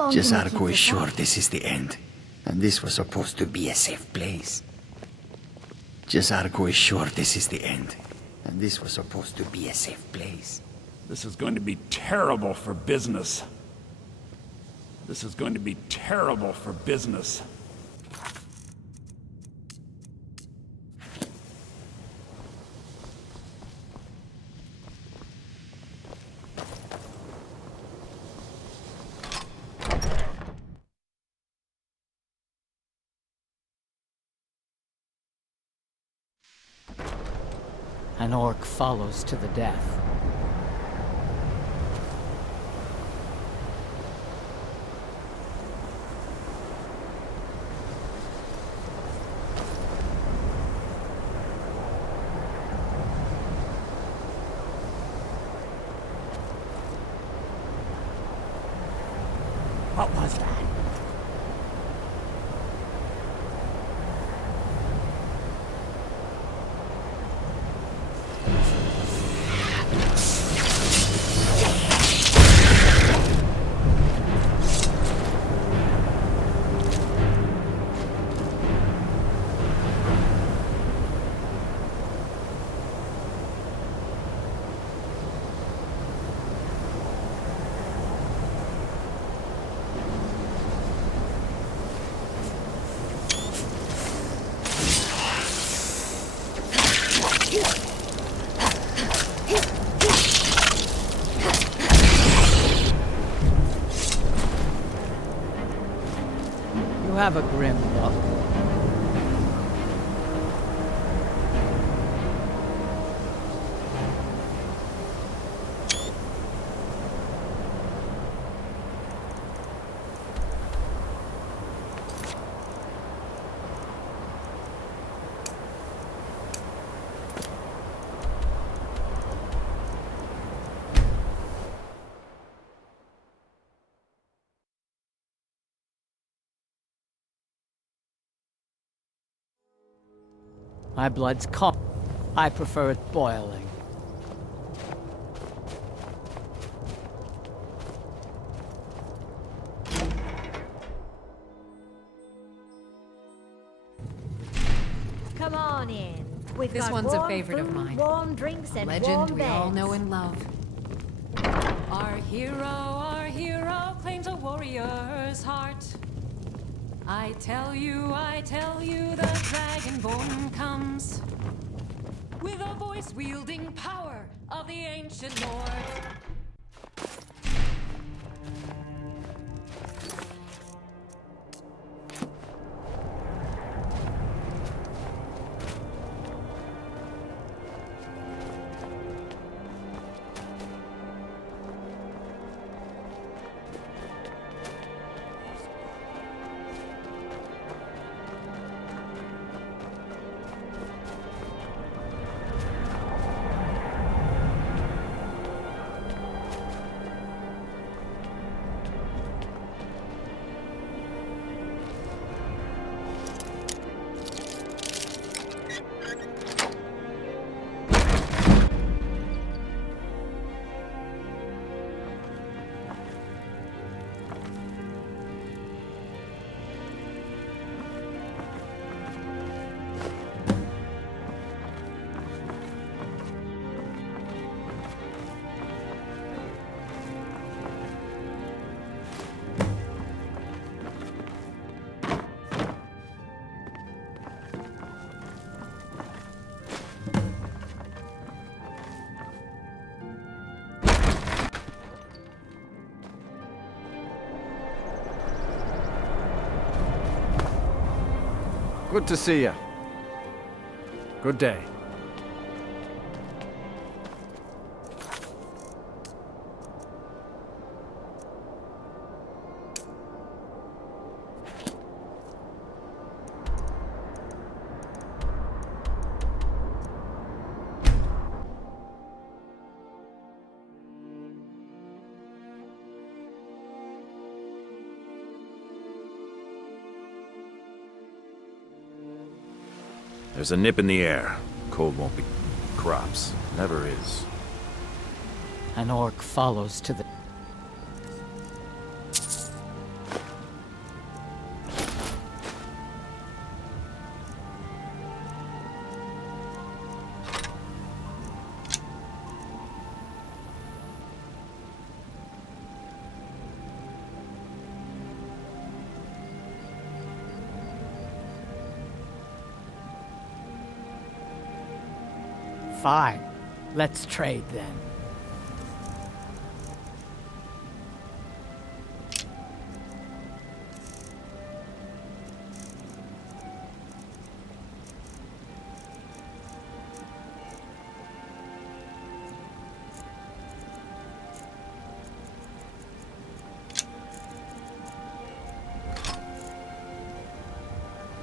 long can we keep Jazarko is this sure up? this is the end. And this was supposed to be a safe place. Jazarko is sure this is the end. And this was supposed to be a safe place. This is going to be terrible for business. This is going to be terrible for business. An orc follows to the death. What was that? You have a grim look. My blood's calm. I prefer it boiling. Come on in. We've This got one's a warm favorite of food, mine. warm drinks, and Legend warm we beds. all know and love. Our hero claims a warrior's heart. I tell you, the Dragonborn comes with a voice wielding power of the ancient Lord. Good to see you. Good day. There's a nip in the air. Cold won't be crops. Never is. An orc follows to the... Fine. Let's trade then.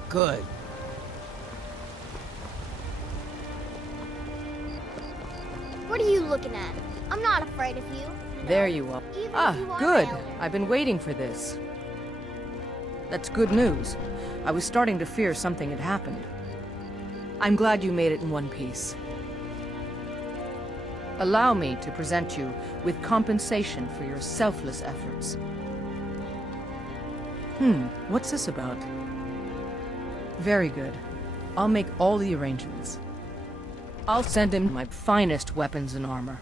Good. What are you looking at? I'm not afraid of you. There you are. Even Ah, if you are good. elder. I've been waiting for this. That's good news. I was starting to fear something had happened. I'm glad you made it in one piece. Allow me to present you with compensation for your selfless efforts. What's this about? Very good. I'll make all the arrangements. I'll send him my finest weapons and armor.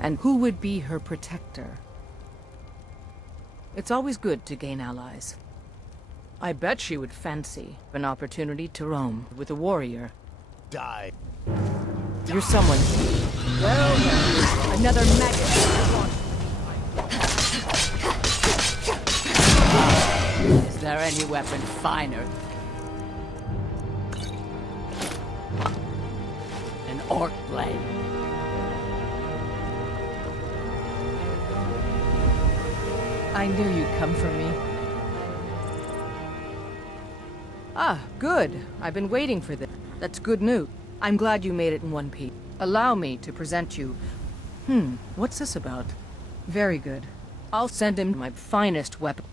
And who would be her protector? It's always good to gain allies. I bet she would fancy an opportunity to roam with a warrior. Die. You're someone... Well, then, another maggot. Is there any weapon finer? An orc blade. I knew you'd come for me. Ah, good. I've been waiting for this. That's good news. I'm glad you made it in one piece. Allow me to present you... what's this about? Very good. I'll send him my finest weapon.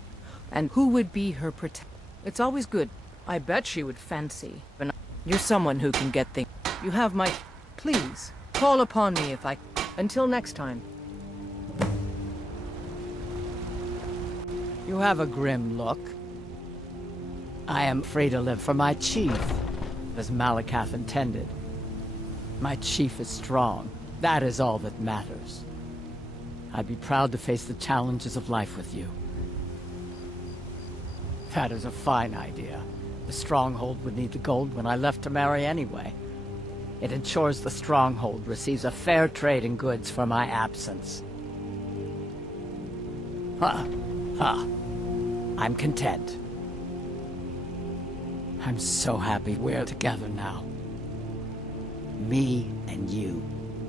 And who would be her protector? It's always good. I bet she would fancy. But you're someone who can get things. You have my... Please, call upon me if I... Until next time. You have a grim look. I am free to live for my chief, as Malakath intended. My chief is strong. That is all that matters. I'd be proud to face the challenges of life with you. That is a fine idea. The Stronghold would need the gold when I left to marry anyway. It ensures the Stronghold receives a fair trade in goods for my absence. I'm content. I'm so happy we're together now. Me and you.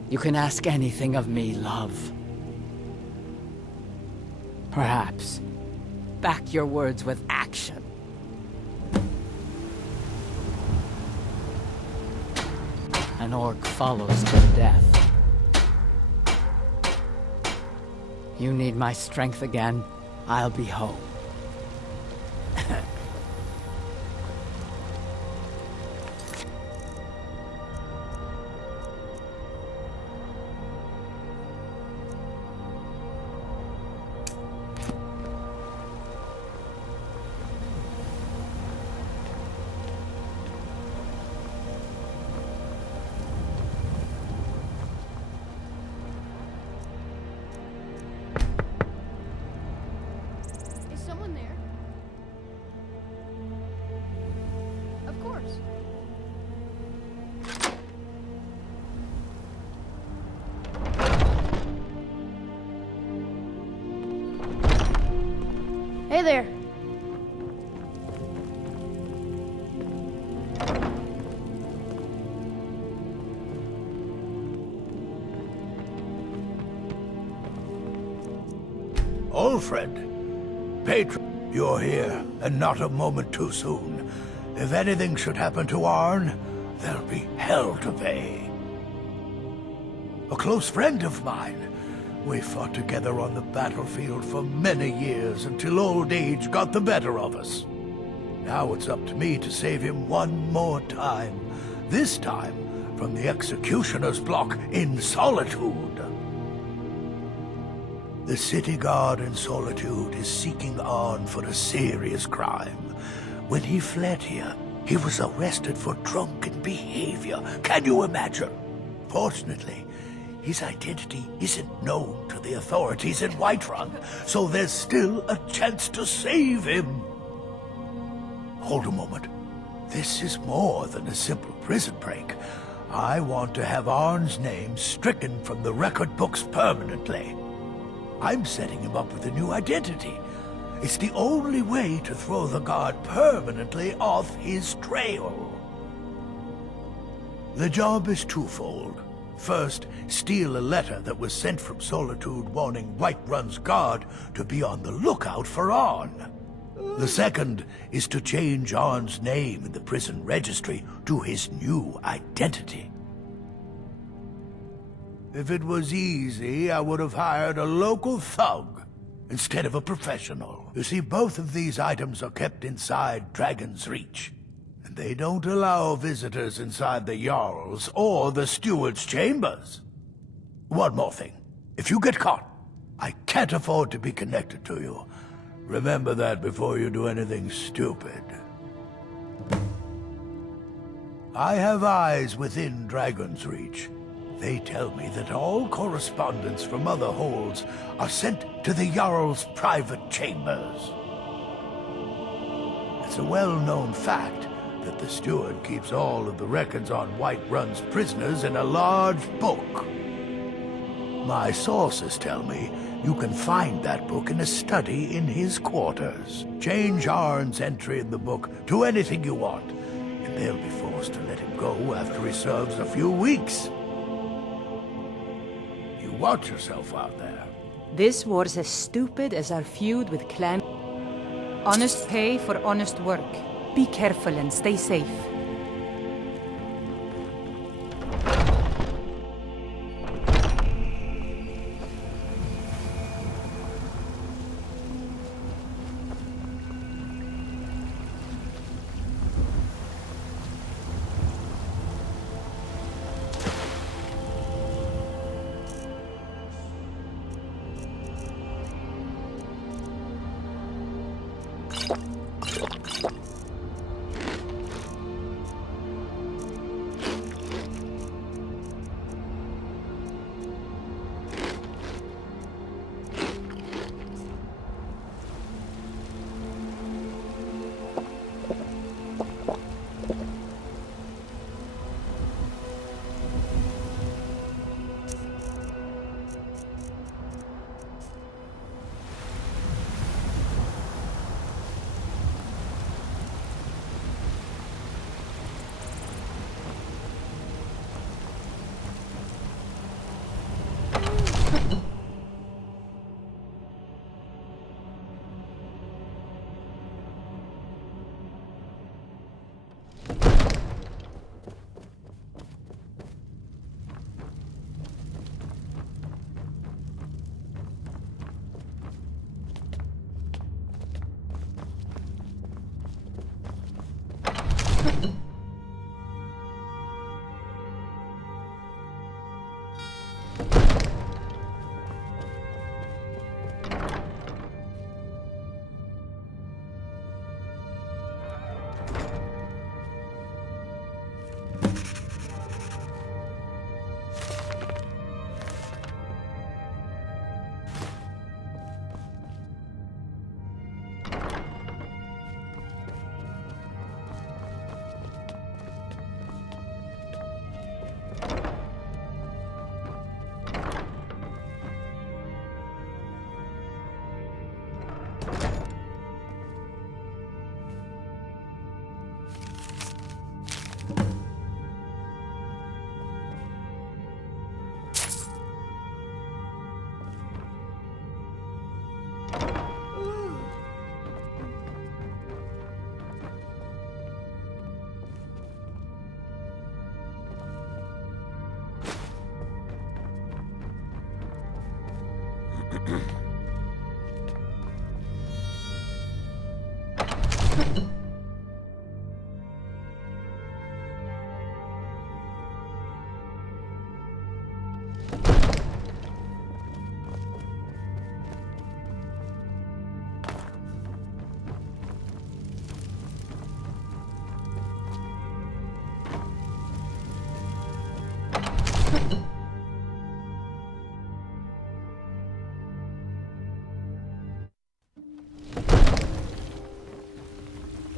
You can ask anything of me, love. Perhaps back your words with action. An orc follows to death. You need my strength again, I'll be home. Is someone there? Of course. Hey there. Old friend, patron, you're here, and not a moment too soon. If anything should happen to Arn, there'll be hell to pay. A close friend of mine. We fought together on the battlefield for many years until old age got the better of us. Now it's up to me to save him one more time. This time from the executioner's block in Solitude. The city guard in Solitude is seeking Arn for a serious crime. When he fled here, he was arrested for drunken behavior. Can you imagine? Fortunately, his identity isn't known to the authorities in Whiterun, so there's still a chance to save him. Hold a moment. This is more than a simple prison break. I want to have Arn's name stricken from the record books permanently. I'm setting him up with a new identity. It's the only way to throw the guard permanently off his trail. The job is twofold. First, steal a letter that was sent from Solitude warning Whiterun's guard to be on the lookout for Arn. The second is to change Arn's name in the prison registry to his new identity. If it was easy, I would have hired a local thug instead of a professional. You see, both of these items are kept inside Dragon's Reach, and they don't allow visitors inside the Jarl's or the Steward's chambers. One more thing. If you get caught, I can't afford to be connected to you. Remember that before you do anything stupid. I have eyes within Dragon's Reach. They tell me that all correspondence from other holds are sent to the Jarl's private chambers. It's a well-known fact that the steward keeps all of the records on Whiterun's prisoners in a large book. My sources tell me you can find that book in a study in his quarters. Change Arn's entry in the book to anything you want, and they'll be forced to let him go after he serves a few weeks. You watch yourself out there. This war's as stupid as our feud with Clan. Honest pay for honest work. Be careful and stay safe.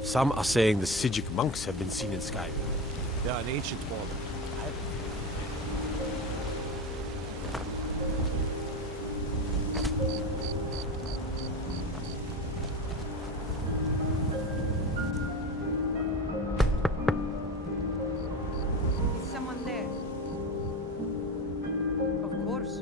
Some are saying the Sijic monks have been seen in Skyrim. They are an ancient order. I haven't Is someone there? Of course.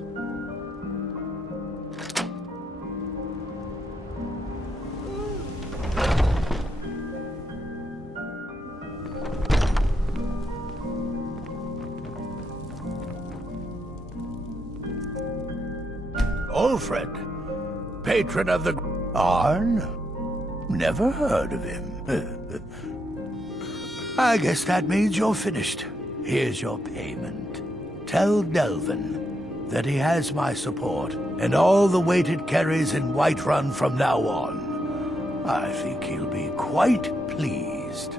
Alfred, patron of the Arn? Never heard of him. I guess that means you're finished. Here's your payment. Tell Delvin that he has my support and all the weight it carries in Whiterun from now on. I think he'll be quite pleased.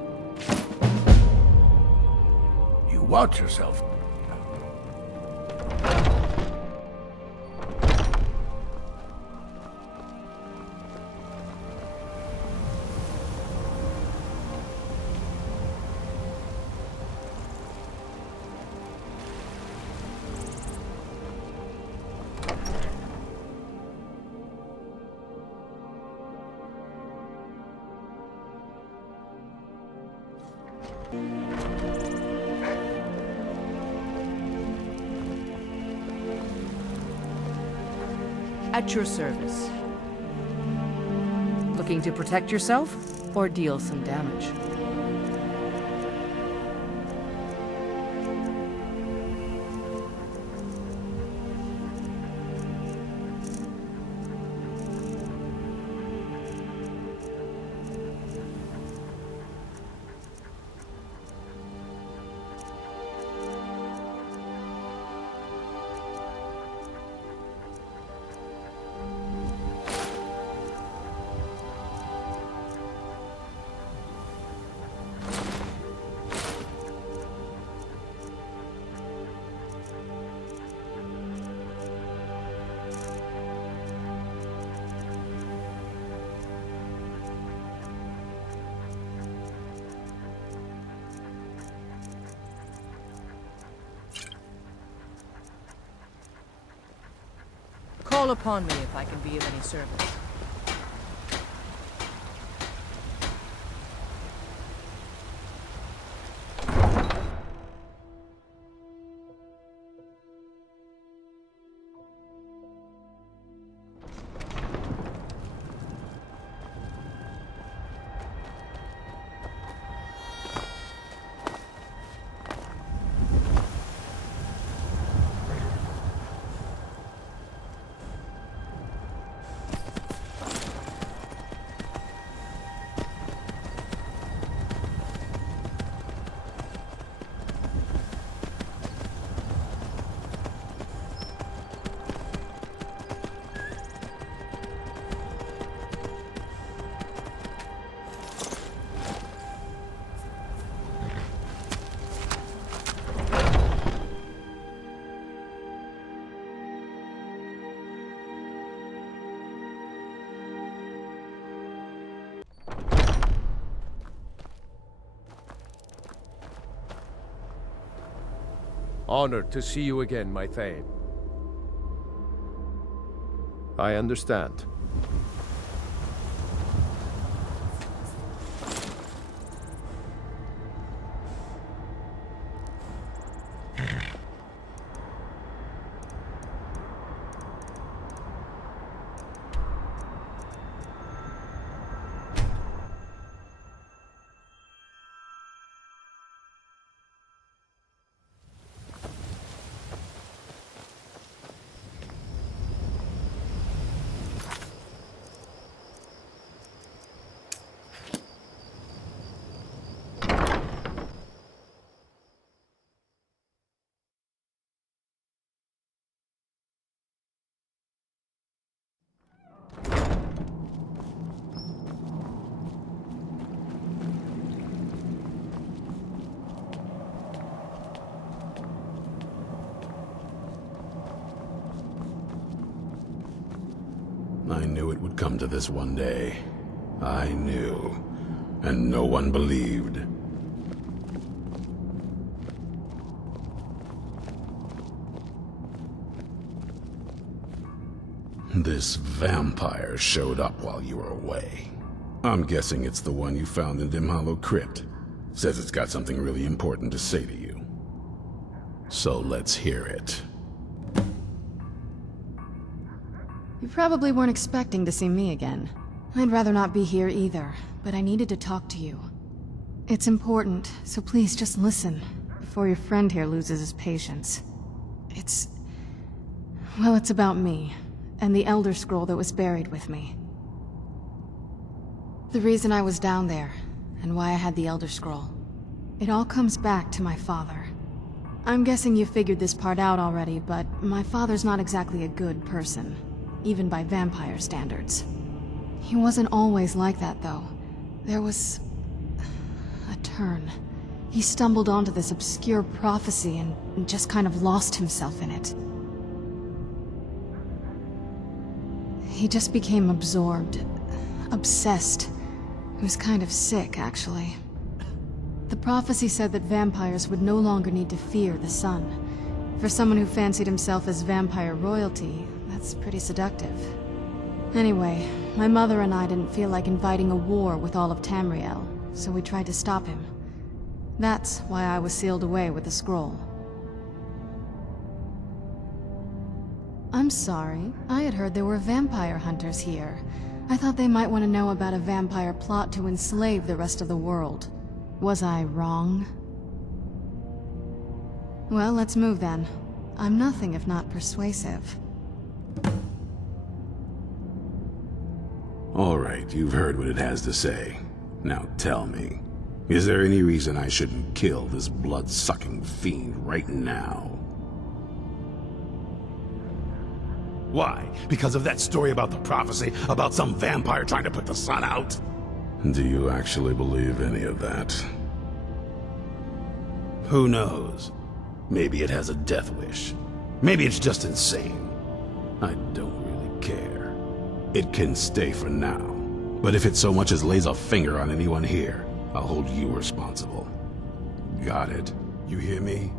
You watch yourself. At your service. Looking to protect yourself or deal some damage? Call upon me if I can be of any service. Honored to see you again, my Thane. I understand. I knew it would come to this one day. I knew. And no one believed. This vampire showed up while you were away. I'm guessing it's the one you found in Dim Hollow Crypt. Says it's got something really important to say to you. So let's hear it. You probably weren't expecting to see me again. I'd rather not be here either, but I needed to talk to you. It's important, so please just listen, before your friend here loses his patience. Well, it's about me, and the Elder Scroll that was buried with me. The reason I was down there, and why I had the Elder Scroll. It all comes back to my father. I'm guessing you figured this part out already, but my father's not exactly a good person, even by vampire standards. He wasn't always like that, though. There was a turn. He stumbled onto this obscure prophecy and just kind of lost himself in it. He just became absorbed, obsessed. He was kind of sick, actually. The prophecy said that vampires would no longer need to fear the sun. For someone who fancied himself as vampire royalty, that's pretty seductive. Anyway, my mother and I didn't feel like inviting a war with all of Tamriel, so we tried to stop him. That's why I was sealed away with the scroll. I'm sorry. I had heard there were vampire hunters here. I thought they might want to know about a vampire plot to enslave the rest of the world. Was I wrong? Well, let's move then. I'm nothing if not persuasive. All right, you've heard what it has to say. Now tell me, is there any reason I shouldn't kill this blood-sucking fiend right now? Why? Because of that story about the prophecy, about some vampire trying to put the sun out? Do you actually believe any of that? Who knows? Maybe it has a death wish. Maybe it's just insane. I don't really care. It can stay for now. But if it so much as lays a finger on anyone here, I'll hold you responsible. Got it? You hear me?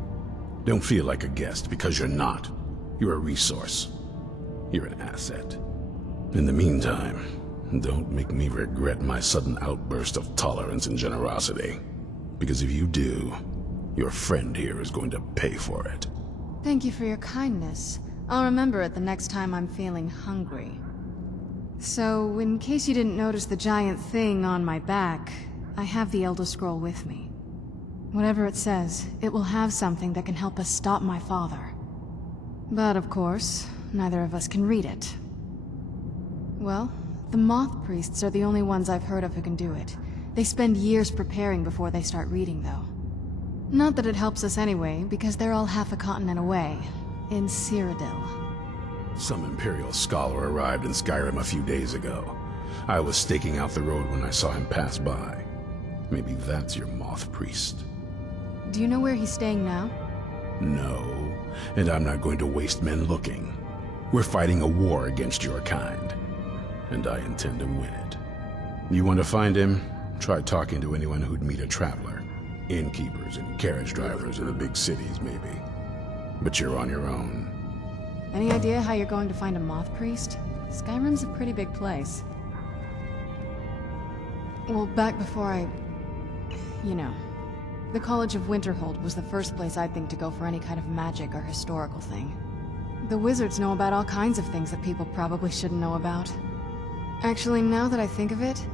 Don't feel like a guest, because you're not. You're a resource. You're an asset. In the meantime, don't make me regret my sudden outburst of tolerance and generosity. Because if you do, your friend here is going to pay for it. Thank you for your kindness. I'll remember it the next time I'm feeling hungry. So, in case you didn't notice the giant thing on my back, I have the Elder Scroll with me. Whatever it says, it will have something that can help us stop my father. But of course, neither of us can read it. Well, the Moth Priests are the only ones I've heard of who can do it. They spend years preparing before they start reading, though. Not that it helps us anyway, because they're all half a continent away, in Cyrodiil. Some Imperial scholar arrived in Skyrim a few days ago. I was staking out the road when I saw him pass by. Maybe that's your Moth Priest. Do you know where he's staying now? No, and I'm not going to waste men looking. We're fighting a war against your kind, and I intend to win it. You want to find him? Try talking to anyone who'd meet a traveler. Innkeepers and carriage drivers in the big cities, maybe. But you're on your own. Any idea how you're going to find a Moth Priest? Skyrim's a pretty big place. Well, back before you know, the College of Winterhold was the first place I'd think to go for any kind of magic or historical thing. The wizards know about all kinds of things that people probably shouldn't know about. Actually, now that I think of it,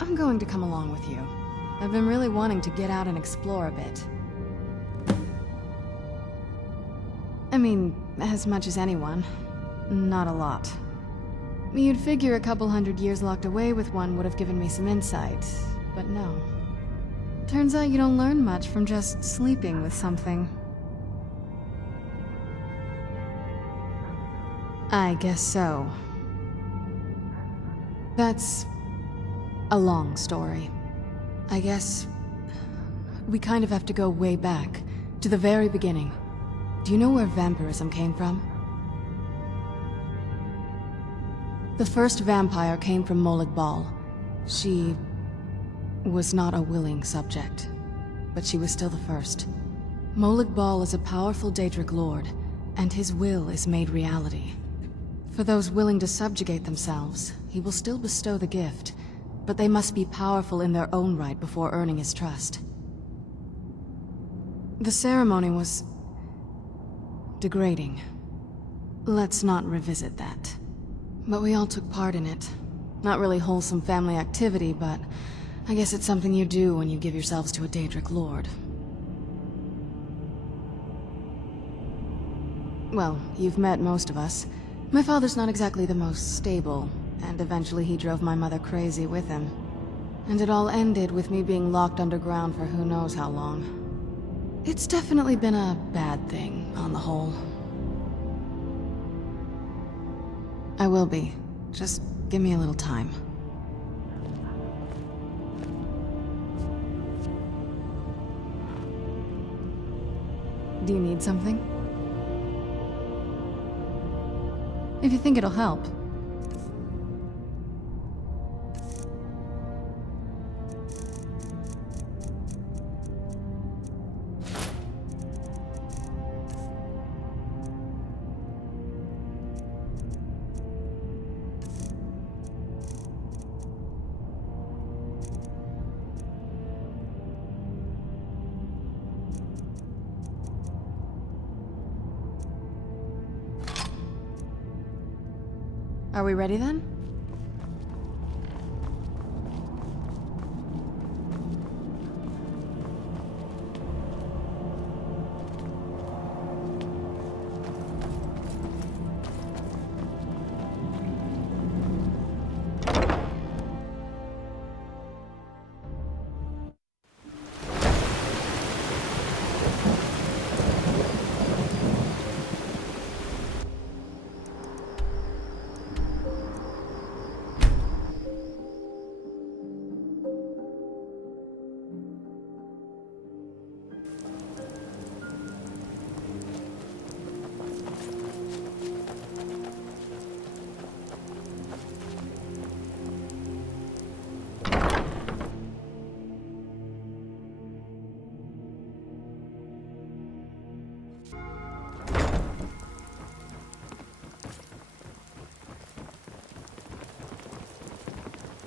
I'm going to come along with you. I've been really wanting to get out and explore a bit. I mean, as much as anyone. Not a lot. You'd figure a couple 100 years locked away with one would have given me some insight, but no. Turns out you don't learn much from just sleeping with something. I guess so. That's a long story. I guess we kind of have to go way back, to the very beginning. Do you know where vampirism came from? The first vampire came from Molag Bal. She was not a willing subject, but she was still the first. Molag Bal is a powerful Daedric lord, and his will is made reality. For those willing to subjugate themselves, he will still bestow the gift, but they must be powerful in their own right before earning his trust. The ceremony was degrading. Let's not revisit that. But we all took part in it. Not really wholesome family activity, but I guess it's something you do when you give yourselves to a Daedric lord. Well, you've met most of us. My father's not exactly the most stable, and eventually he drove my mother crazy with him. And it all ended with me being locked underground for who knows how long. It's definitely been a bad thing, on the whole. I will be. Just give me a little time. Do you need something? If you think it'll help. Are we ready then?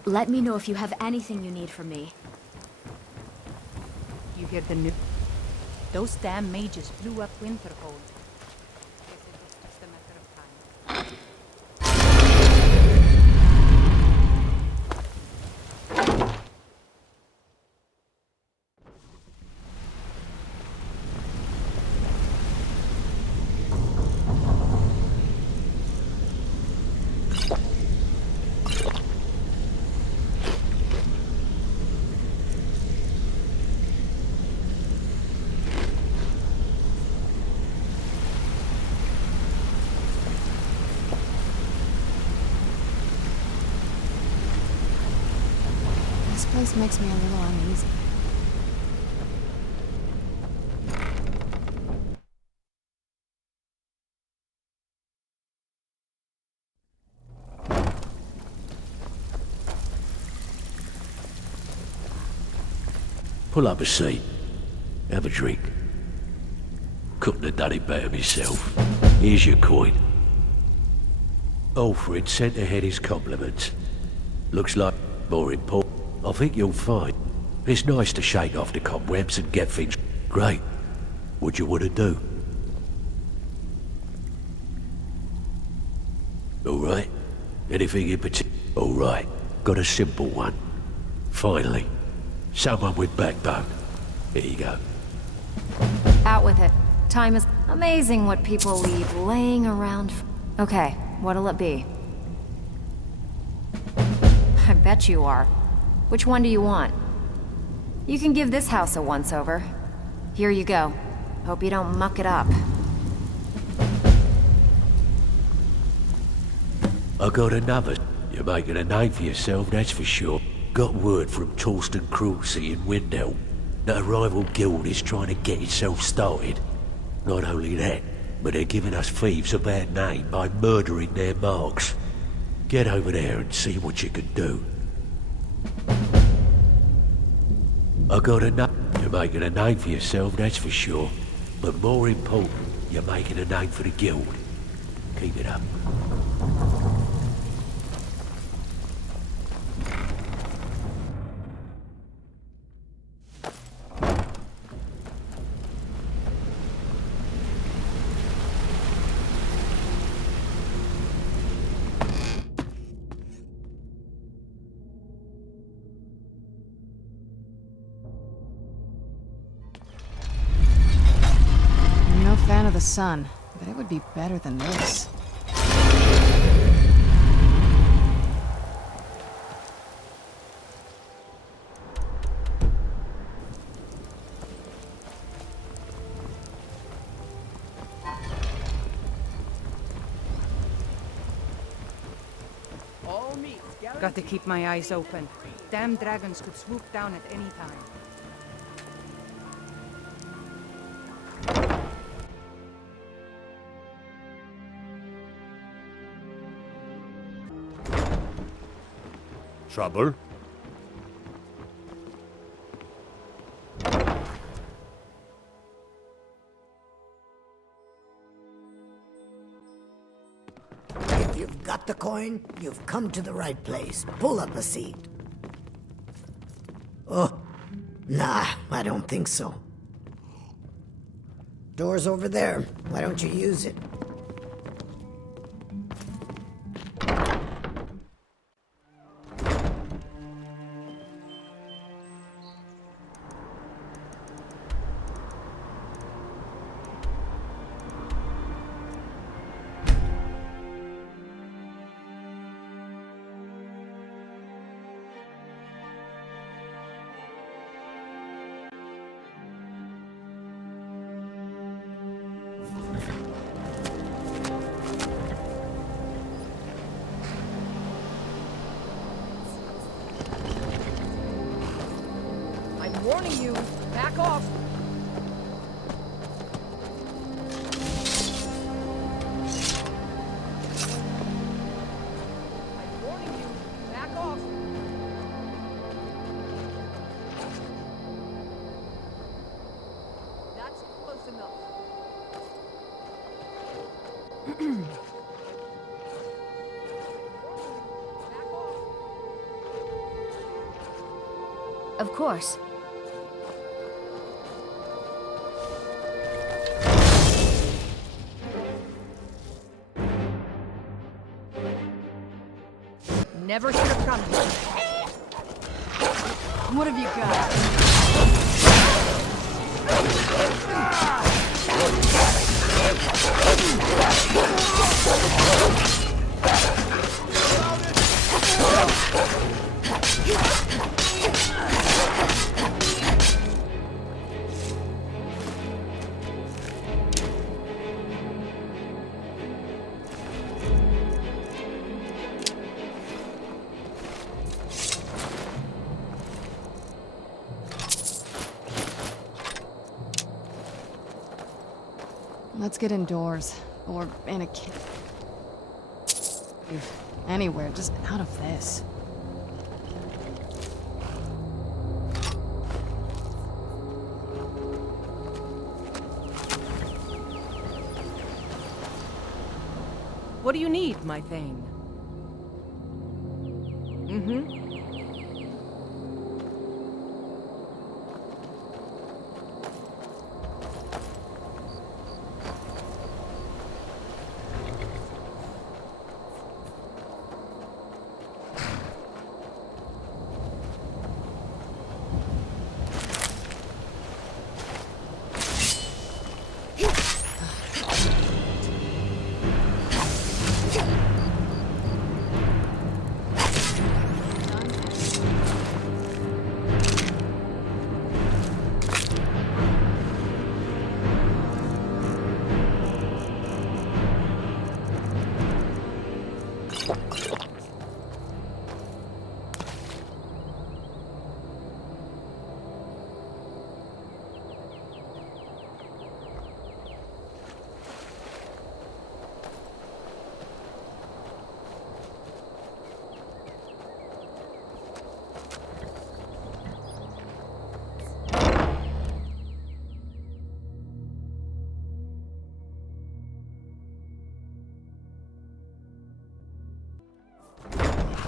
Let me know if you have anything you need from me. You hear the news? Those damn mages blew up Winterhold. Guess it was just a matter of time. This place makes me a little uneasy. Pull up a seat. Have a drink. Couldn't have done it better myself. Here's your coin. Alfred sent ahead his compliments. Looks like more important. I think you'll find it's nice to shake off the cobwebs and get things great. What you want to do? All right. Anything in particular? All right. Got a simple one. Finally. Someone with backbone. Here you go. Out with it. Time is amazing what people leave laying around. Okay, what'll it be? I bet you are. Which one do you want? You can give this house a once-over. Here you go. Hope you don't muck it up. I got another. You're making a name for yourself, that's for sure. Got word from Torsten Cruelty in Windhelm that a rival guild is trying to get itself started. Not only that, but they're giving us thieves a bad name by murdering their marks. Get over there and see what you can do. I got enough. You're making a name for yourself, that's for sure. But more important, you're making a name for the guild. Keep it up. the sun, but it would be better than this. Got to keep my eyes open. Damn dragons could swoop down at any time. Trouble? If you've got the coin, you've come to the right place. Pull up a seat. Oh, nah, I don't think so. Door's over there. Why don't you use it? I'm warning you. Back off. I'm warning you. Back off. That's close enough. Of course. Never should have come here. What have you Let's get indoors. Or in a kit. Anywhere, just out of this. What do you need, my thane? Mm-hmm.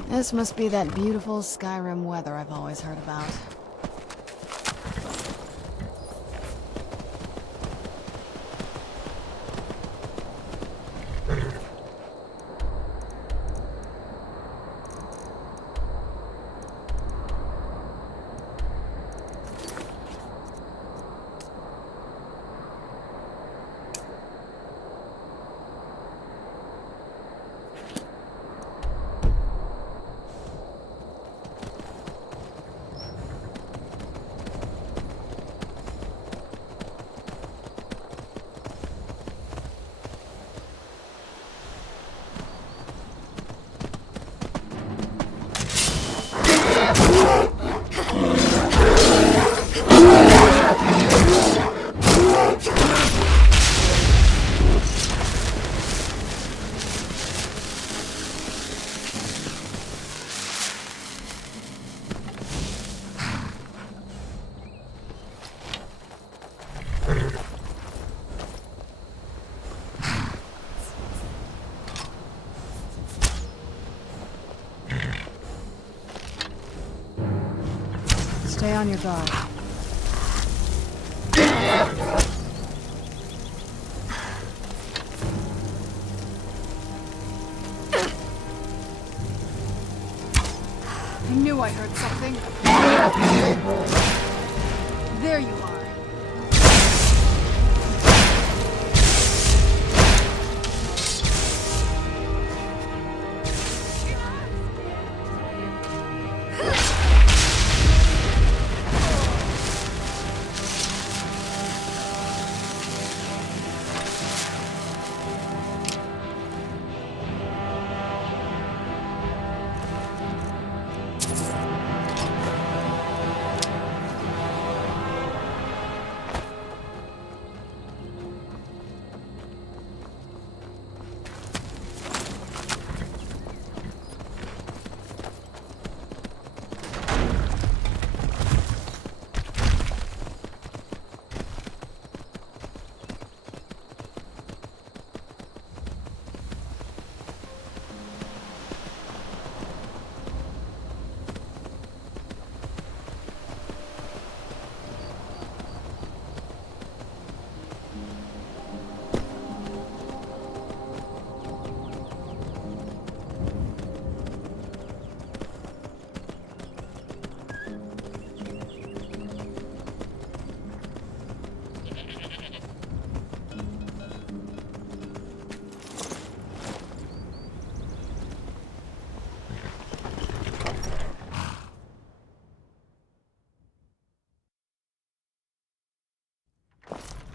This must be that beautiful Skyrim weather I've always heard about. Stay on your guard. I knew I heard something. There you are.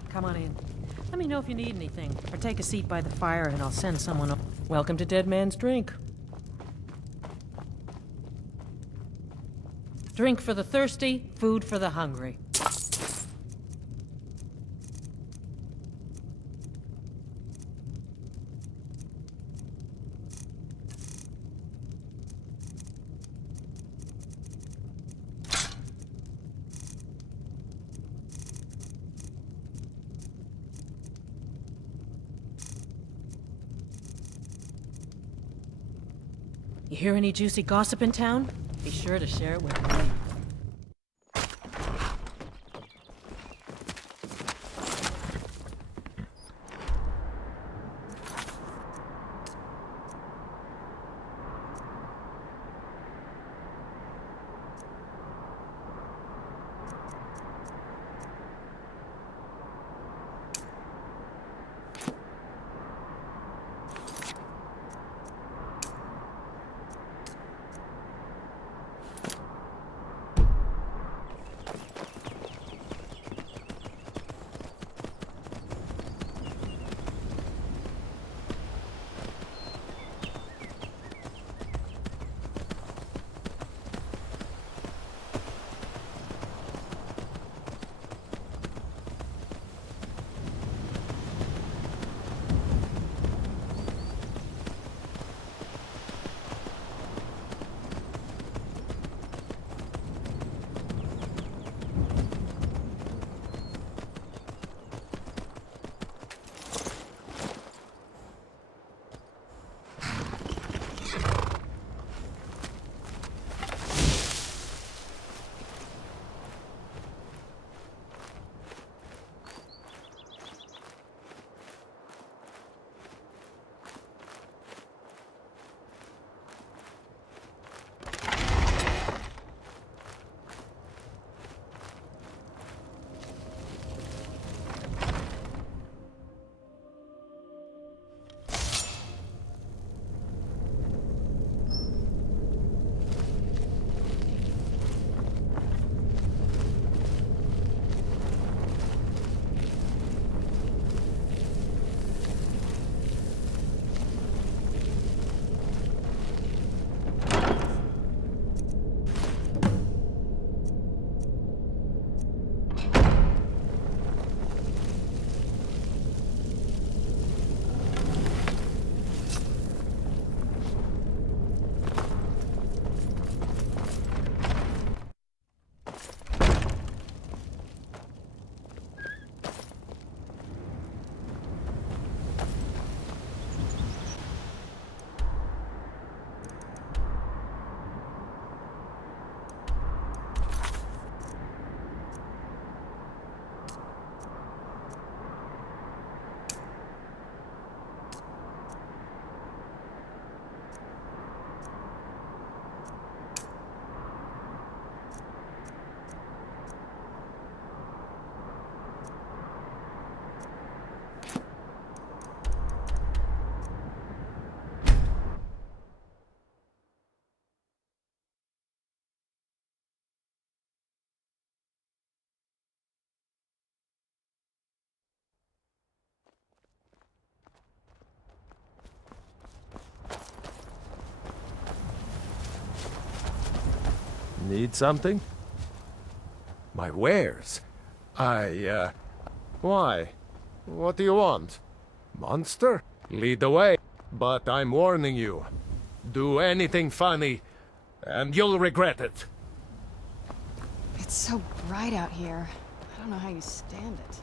Come on in. Let me know if you need anything, or take a seat by the fire and I'll send someone over. Welcome to Dead Man's Drink. Drink for the thirsty, food for the hungry. You hear any juicy gossip in town? Be sure to share it with me. Need something? My wares? Why? What do you want? Monster? Lead the way. But I'm warning you. Do anything funny, and you'll regret it. It's so bright out here. I don't know how you stand it.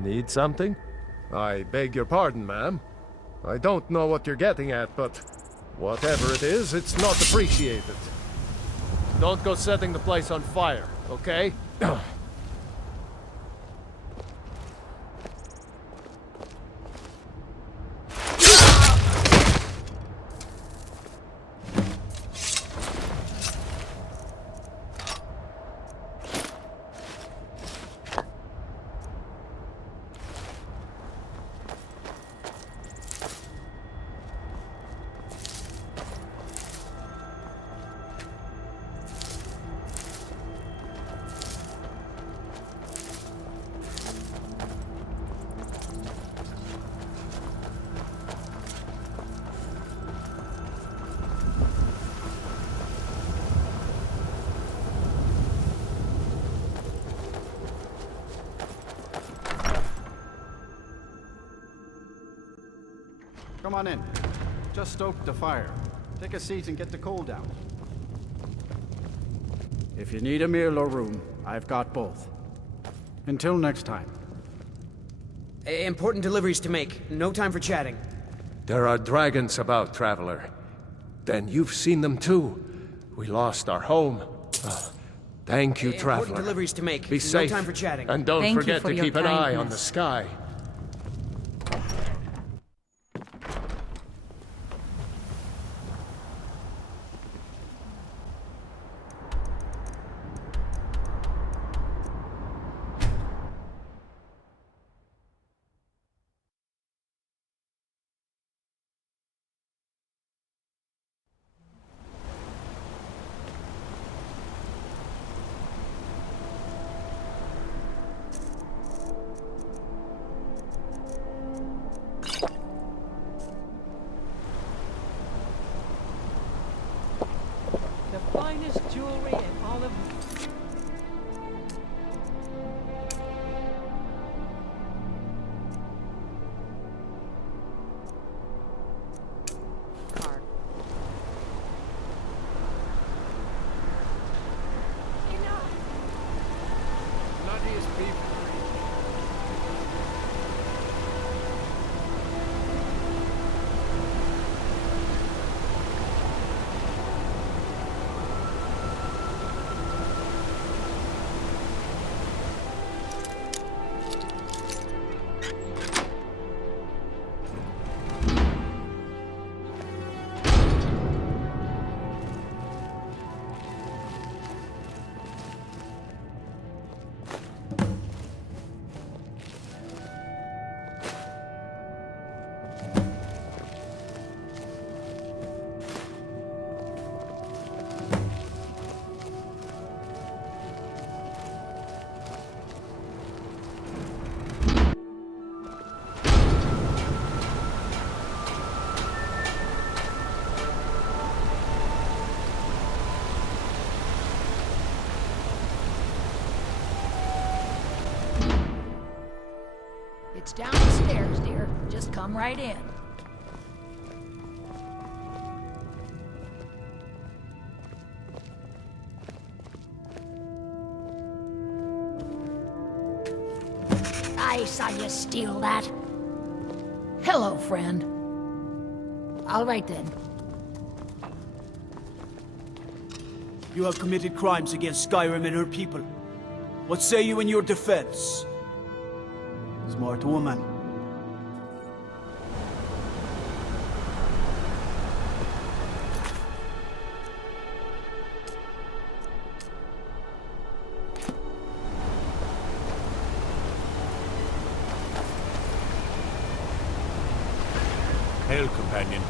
Need something? I beg your pardon, ma'am. I don't know what you're getting at, but whatever it is, it's not appreciated. Don't go setting the place on fire, okay? Come on in. Just stoke the fire. Take a seat and get the coal down. If you need a meal or room, I've got both. Until next time. Important deliveries to make. No time for chatting. There are dragons about, traveler. Then you've seen them too. We lost our home. Thank you, traveler. Important deliveries to make. Be safe. No time for chatting. And don't forget to keep an eye on the sky. The finest jewelry in all of... Card. Bloodiest beef. It's down the stairs, dear. Just come right in. I saw you steal that. Hello, friend. All right then. You have committed crimes against Skyrim and her people. What say you in your defense? Smart woman. Hail, companion.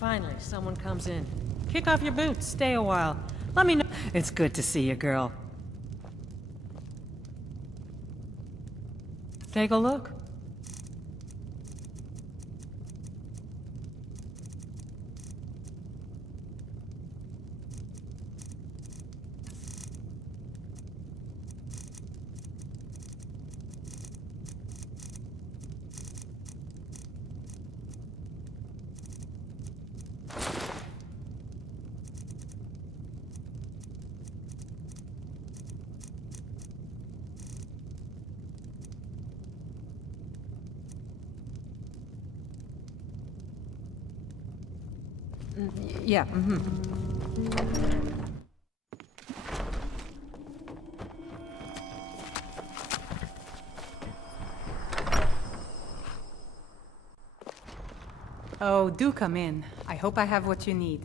Finally, someone comes in. Kick off your boots, stay a while. Let me know. It's good to see you, girl. Take a look. Yeah, Oh, do come in. I hope I have what you need.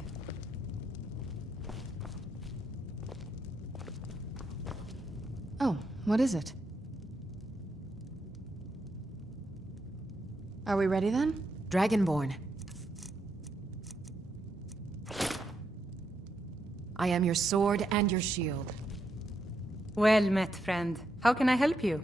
Oh, what is it? Are we ready then? Dragonborn. I am your sword and your shield. Well met, friend. How can I help you?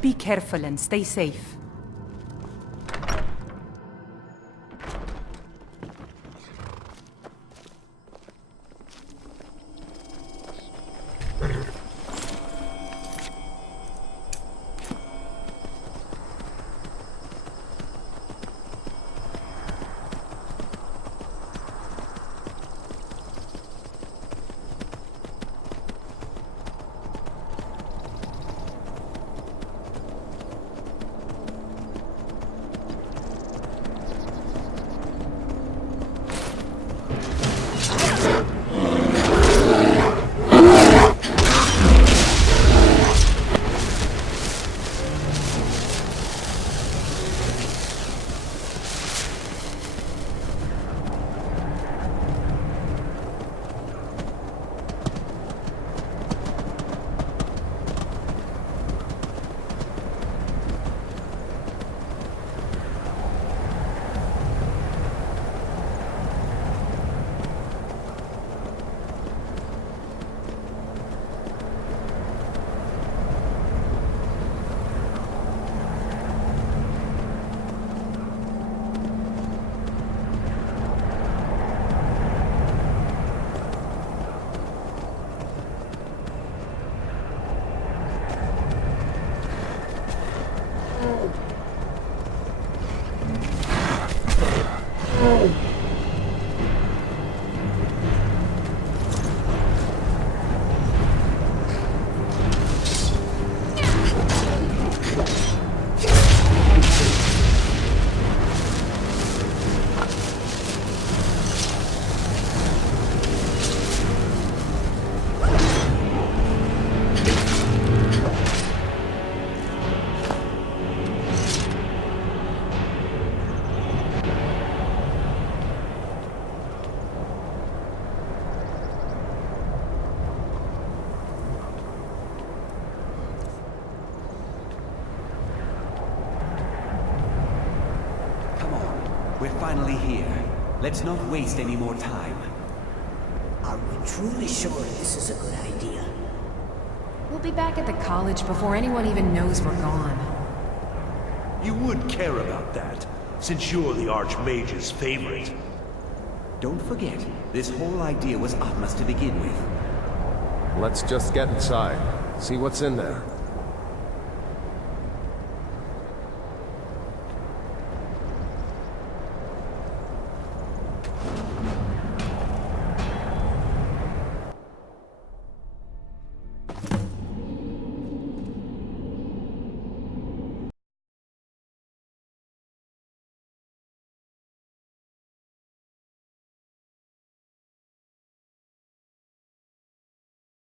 Be careful and stay safe. finally here. Let's not waste any more time. Are we truly sure this is a good idea? We'll be back at the college before anyone even knows we're gone. You would care about that, since you're the Archmage's favorite. Don't forget, this whole idea was Atma's to begin with. Let's just get inside. See what's in there.